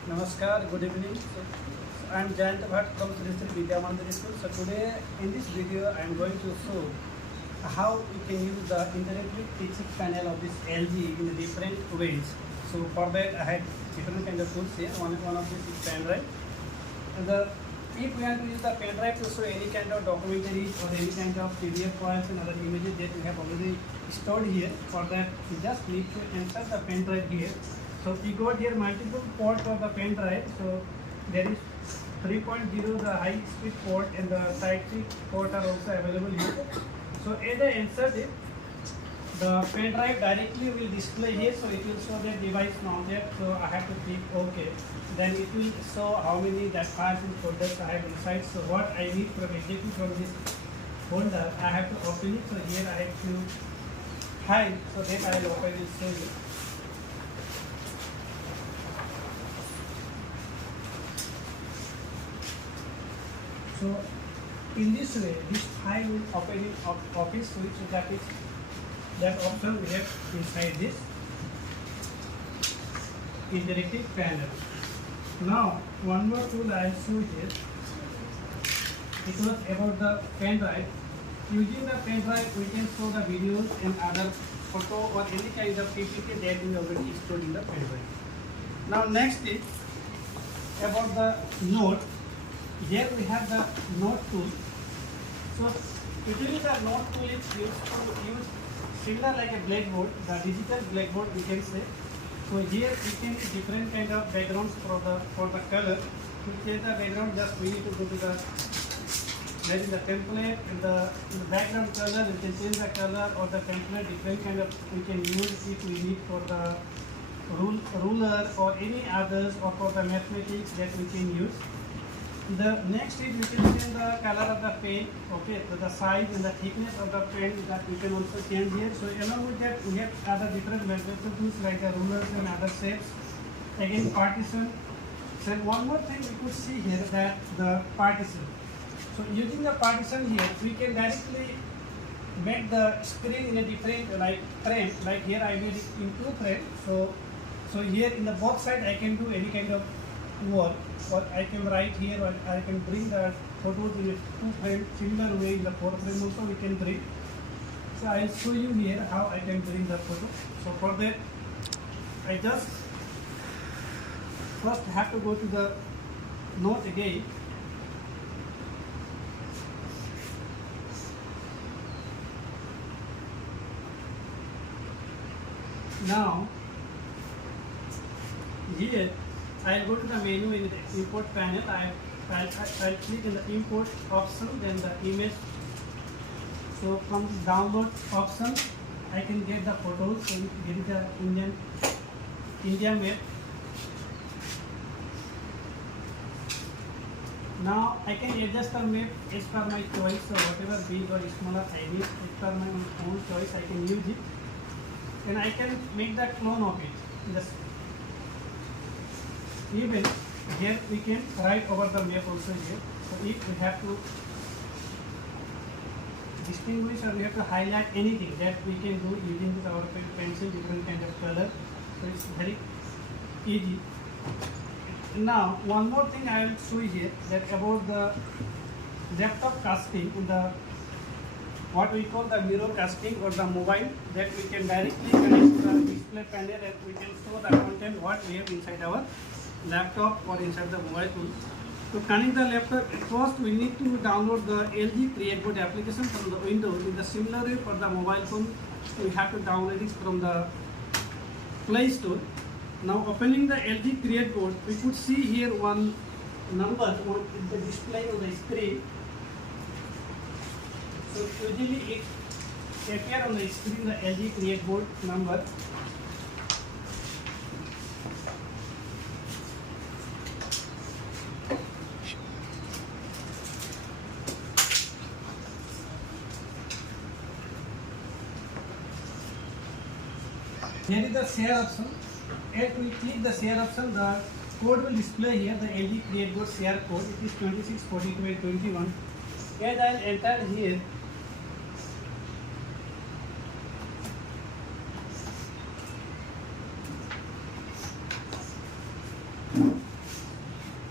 Namaskar, good evening. I am Jayant Bhatt from Sri Sri Vidya Mandir School. So today in this video I am going to show how we can use the interactive teaching panel of this LG in different ways. So for that I had different kind of tools here. One of this is pen drive. And if we want to use the pen drive to show any kind of documentaries or any kind of PDF files and other images that we have already stored here, for that we just need to insert the pen drive here. So we got here multiple ports for the pen drive. So there is 3.0 the high speed port and the side speed port are also available here. So as I insert it, the pen drive directly will display here. So it will show the device mounted. So I have to click OK. Then it will show how many that files and folders I have inside. So what I need from exactly from this folder, I have to open it. So here I have to hide. So then I will open it. Show you. So in this way, this file will open in Office Suite. So that option we have inside this interactive panel. Now one more tool I will show here. It was about the pen drive. Using the pen drive, we can show the videos and other photo or any kind of PPT that we already stored in the pen drive. Now next is about the note. Here we have the note tool. So usually the note tool is used to use similar like a blackboard, the digital blackboard we can say. So here we can use different kind of backgrounds for the color. To change the background, just we need to go to the maybe the template and the background color. We can change the color or the template. Different kind of we can use if we need for the ruler or any others or for the mathematics that we can use. The next is we can change the color of the pen, okay, so the size and the thickness of the pen that we can also change here. So along with that we have other different measurement tools like the rulers and other shapes. Again partition. So one more thing we could see here that the partition. So using the partition here we can directly make the screen in a different like frame. Like here I made it in two frames. So here in the both side I can do any kind of work, or I can write here, or I can bring the photos in a two frame similar way. In the four frame also we can bring. So I will show you here how I can bring the photo. So for that I just first have to go to the note again. Now here I will go to the menu in the import panel. I'll click in the import option, then the image. So from the download option, I can get the photos. So here is the India map. Now I can adjust the map as per my choice. So whatever big or smaller I need, as per my own choice, I can use it. And I can make the clone of it. Just even here we can write over the map also here. So if we have to distinguish or we have to highlight anything that we can do using this our pencil, different kind of color. So it's very easy. Now one more thing I will show you here, that about the laptop casting in the what we call the mirror casting or the mobile, that we can directly connect the display panel and we can show the content what we have inside our laptop or inside the mobile tool. To connect the laptop, first we need to download the LG Create Board application from the Windows. In the similar way for the mobile phone, we have to download it from the Play Store. Now opening the LG Create Board, we could see here one number on the display on the screen. So usually it appears on the screen the LG Create Board number. Here is the share option. If we click the share option, the code will display here the LG Create Board share code. It is 264221. As I will enter here,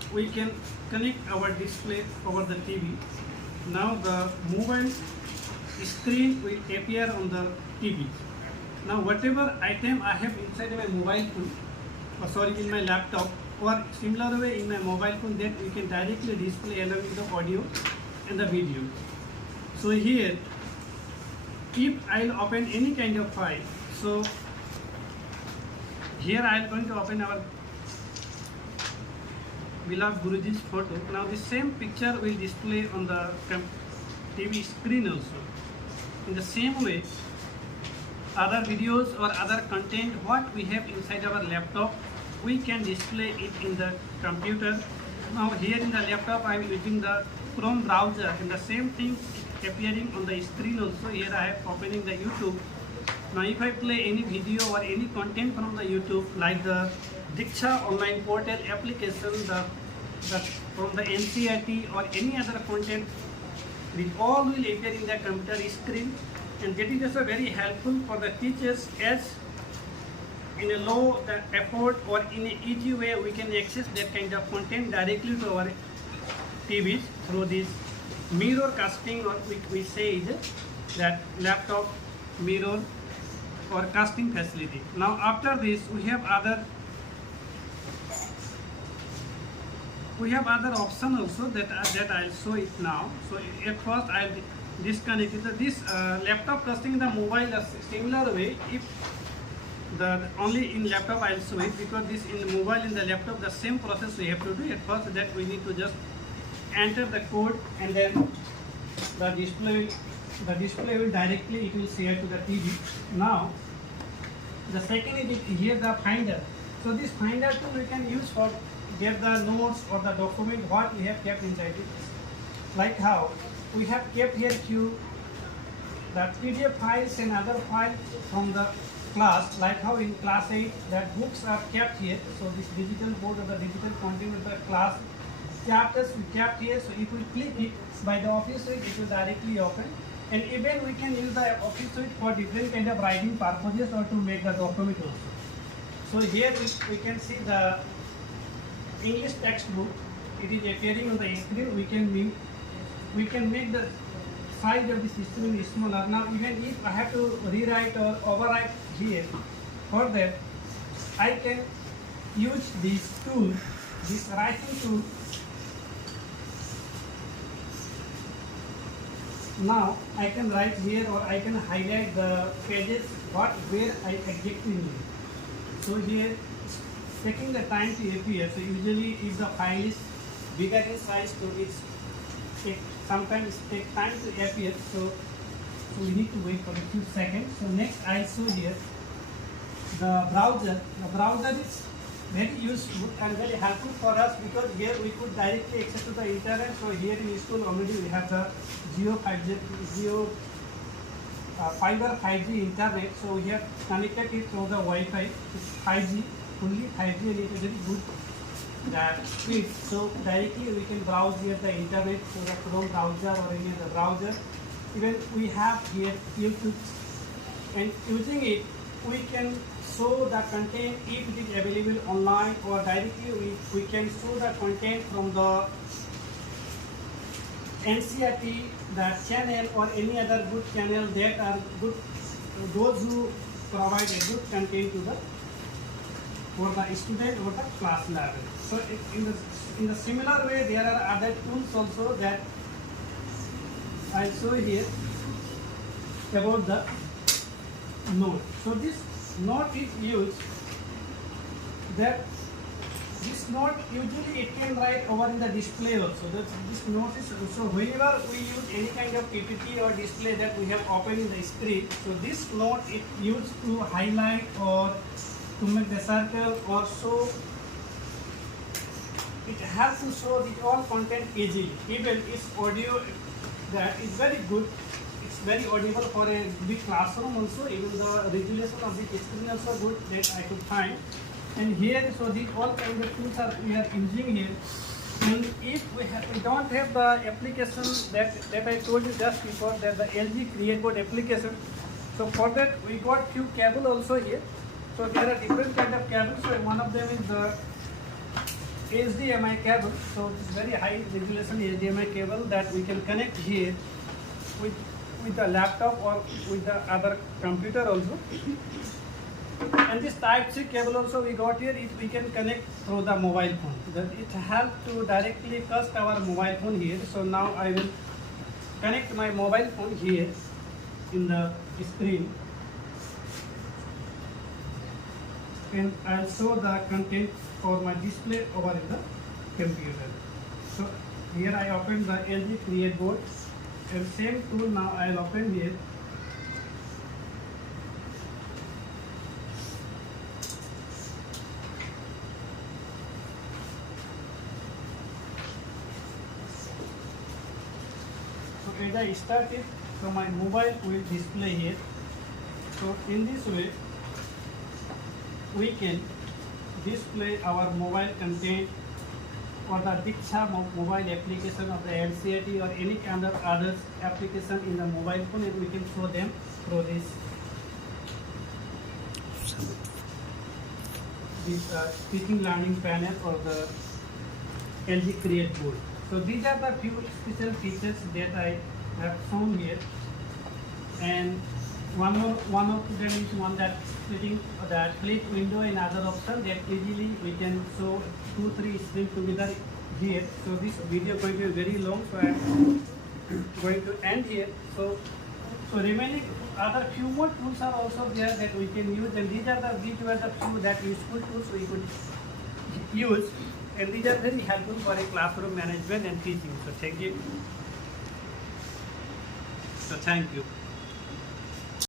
we can connect our display over the TV. Now the mobile screen will appear on the TV. Now whatever item I have inside my mobile phone, or sorry, in my laptop, or similar way in my mobile phone, that we can directly display along with the audio and the video. So here, if I'll open any kind of file, so here I am going to open our beloved Guruji's photo. Now the same picture will display on the TV screen also. In the same way, other videos or other content what we have inside our laptop, we can display it in the computer. Now here in the laptop I am using the Chrome browser, and the same thing appearing on the screen also. Here I am opening the YouTube. Now if I play any video or any content from the YouTube, like the Diksha online portal application, from the NCERT or any other content, which all will appear in the computer screen, and that is also very helpful for the teachers, as in a low effort or in an easy way we can access that kind of content directly to our TVs through this mirror casting, or we say is that laptop mirror or casting facility. Now after this we have other option also that I'll show it now. So at first I'll disconnect it. This laptop casting the mobile a similar way. If the only in laptop I'll show it, because this in mobile, in the laptop the same process we have to do. At first that we need to just enter the code, and then the display will directly, it will share to the TV. Now the second is here the Finder. So this Finder tool we can use for get the notes or the document what we have kept inside it. Like how we have kept here few the PDF files and other files from the class, like how in class 8 that books are kept here. So this digital board or the digital content of the class chapters we kept here. So if we click it by the Office Suite, it will directly open. And even we can use the Office Suite for different kind of writing purposes or to make the document also. So here we can see the English textbook. It is appearing on the screen. We can make the size of the system smaller. Now even if I have to rewrite or overwrite here, for that I can use this tool, this writing tool. Now I can write here, or I can highlight the pages where I exactly need. So here taking the time to appear. So usually if the file is bigger in size, so sometimes take time to appear. So we need to wait for a few seconds. So next I show here the browser. The browser is very useful and very helpful for us, because here we could directly access to the internet. So here in school already we have the fiber 5G internet. So we have connected it through the Wi-Fi. It's 5G, fully 5G, and it is very good that speed. So directly we can browse here the internet through the Chrome browser or any other browser. Even we have here YouTube, and using it we can show the content if it is available online, or directly we can show the content from the NCERT, the channel, or any other good channel that are good, those who provide a good content to the for the student or the class level. So in the similar way, there are other tools also that I'll show here about the note. So this note is used that this note usually it can write over in the display also. This note is so whenever we use any kind of PPT or display that we have opened in the screen, so this note is used to highlight or to make the circle, or so it has to show the all content easily. Even its audio that is very good. It's very audible for a big classroom also. Even the resolution of the screen also good that I could find. And here, so these all kind of tools are we are using here. And if we don't have the application that I told you just before, that the LG CreateBoard application. So for that we got few cable also here. So there are different kind of cables. So one of them is the HDMI cable. So it's very high resolution HDMI cable that we can connect here with the laptop or with the other computer also. And this Type-C cable also we got here, we can connect through the mobile phone. It helps to directly connect our mobile phone here. So now I will connect my mobile phone here in the screen, and I'll show the content for my display over in the computer. So here I open the LG Create board, and same tool now I'll open here. So as I started, so my mobile will display here. So in this way, we can display our mobile content or the Diksha mobile application of the NCERT or any kind of other application in the mobile phone, and we can show them through this teaching learning panel or the LG Create board. So these are the few special features that I have shown here, and one of them is one that splitting that split window and other option that easily we can show 2-3 screens together here. So this video is going to be very long, so I am going to end here. So remaining other few more tools are also there that we can use, and these were the few that useful tools we could use, and these are very helpful for a classroom management and teaching. So thank you.